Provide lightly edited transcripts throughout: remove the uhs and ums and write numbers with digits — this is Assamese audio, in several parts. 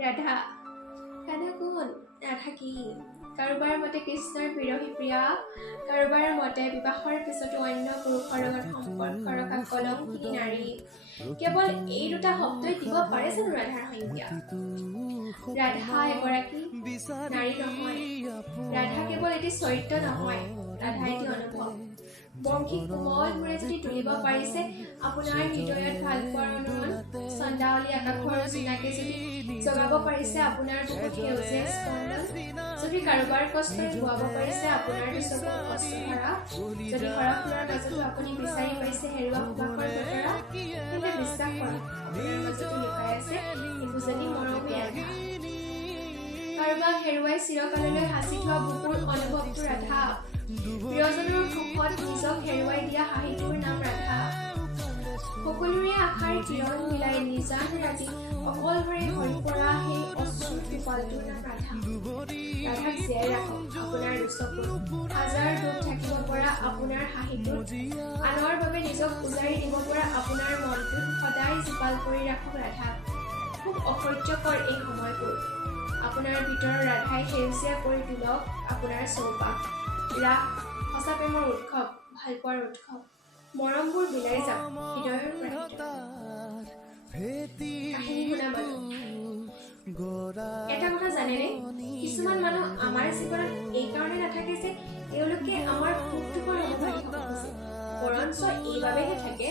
ৰাধা ৰাধা কোন? ৰাধা কি? কাৰোবাৰ মতে কৃষ্ণৰ বিৰহী প্ৰিয়া, কাৰোবাৰ মতে বিবাহৰ পিছতো অন্য পুৰুষৰ লগত সম্পৰ্ক ৰখা কলংকিনী নাৰী। কেৱল এই দুটা শব্দই দিব পাৰে জানো ৰাধাৰ সংজ্ঞা? ৰাধা এগৰাকী নাৰী নহয়, ৰাধা কেৱল এটি চৰিত্ৰ নহয়, ৰাধা এটি অনুভৱ। বংশী কোমল মূৰে যদি তুলিব পাৰিছে আপোনাৰ হৃদয়ত ভালপোৱাৰ অনুমান, চন্দাৱলী আকাশৰ জোনাকে যদি জগাব পাৰিছে আপোনাৰ বুকুত সেউজীয়া স্পন্দন, যদি কাৰোবাৰ কষ্টই ধুৱাব পাৰিছে আপোনাৰ চকুত অশ্ৰুধাৰা, যদি হৰফুলৰ মাজতো আপুনি বিচাৰি পাইছে হেৰুৱা সুবাসৰ বতৰা, তেন্তে বিশ্বাস কৰক আপোনাৰ মাজতো লুকাই আছে একোজনী মৰমী ৰাধা। কাৰোবাক হেৰুৱাই চিৰকাললৈ সাঁচি থোৱা বুকুৰ অনুভৱটো ৰাধা, প্ৰিয়জনৰ সুখত নিজক হেৰুৱাই দিয়া হাঁহিটোৰ নাম ৰাধা। সকলোৰে আশাৰ কিৰণ বিলাই নিজান ৰাতি অকলশৰে হৈ পৰা সেই অশ্ৰুৰ টোপালটোৰ নাম ৰাধা। ৰাধাক জীয়াই ৰাখক আপোনাৰ দুচকুত, হাজাৰ দুখ থাকিব পৰা আপোনাৰ হাঁহিটোত, আনৰ বাবে নিজক উজাৰি দিব পৰা আপোনাৰ মনটোত সদায় জীপাল কৰি ৰাখক ৰাধাক। খুব অসহ্যকৰ এই সময়বোৰ, আপোনাৰ ভিতৰৰ ৰাধাই সেউজীয়া কৰি তোলক আপোনাৰ চৌপাশ। ৰাস সঁচা প্ৰেমৰ উৎসৱ, ভালপোৱাৰ উৎসৱ, মৰমবোৰ বিলাই যাওক হৃদয়ৰ পৰা কাহিনী শুনা মানুহ। এটা কথা জানেনে, কিছুমান মানুহ আমাৰ জীৱনত এই কাৰণে নাথাকে যে তেওঁলোকে আমাৰ সুখ দুখৰ অনুভৱী হ'ব খোজে, বৰঞ্চ এইবাবেহে থাকে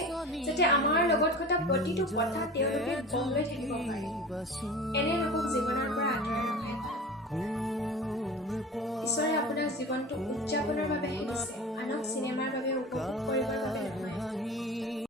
যাতে আমাৰ লগত ঘটা প্ৰতিটো কথা তেওঁলোকে গম লৈ থাকিব পাৰে। এনে লোকক জীৱনৰ পৰা আঁতৰাই ৰখাই ভাল। ঈশ্বৰে আপোনাক জীৱনটো উদযাপনৰ বাবেহে দিছে, আনক চিনেমাৰ বাবে উপভোগ কৰিবৰ বাবে নহয়।